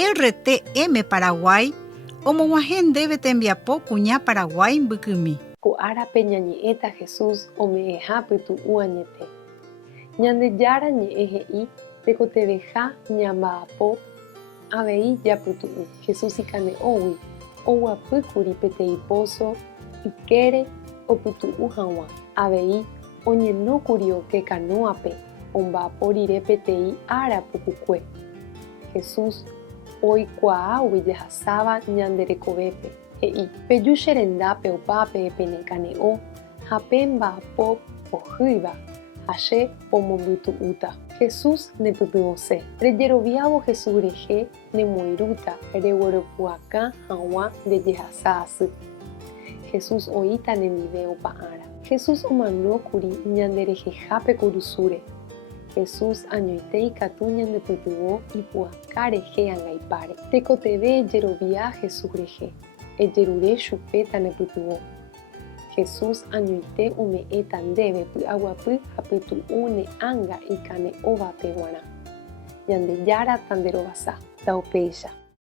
RTM Paraguay omog̃uahẽ ndéve tembiapo kuña Paraguay mbykymi. Ko'árape ñañe'ẽta Jesús ome'ẽha pytu'u añete. Ñandejára ñe'ẽ he'i tekotereha ñamba'apo avei japytu'u. Jesús ikane'õgui oguapýkuri peteĩ pozo ykére opytu'u hag̃ua. Avei oñenókuri oke kanóape omba'apo rire peteĩ ára pukukue. Jesús oikuaágui jahásáva ñande rekovépe. He'i peju che rendápe opápe pene kane'õ ha pe mba'apo pohýiva ha che omombytu'úta. Jesús nepytyvosẽ. Rejeroviávo Jesús rehe nemoirũta regueropu'akã hag̃ua ndejehasa asy. Jesús oĩta nendive opa ára. Jesús omanókuri ñande rehehápe kurusúre. Jesús añoite ikatu ñandepytyvõ ipu'aka rehe ãngaipáre. Tekotevẽ jerovia Jesús rehe. Ejerure chupe tanepytyvõ. Jesús añoite ome'ẽta ndéve py'aguapy ha pytu'u ne'ãnga ikane'õvape g̃uarã. Ñandejára tanderovasa. Taupéicha.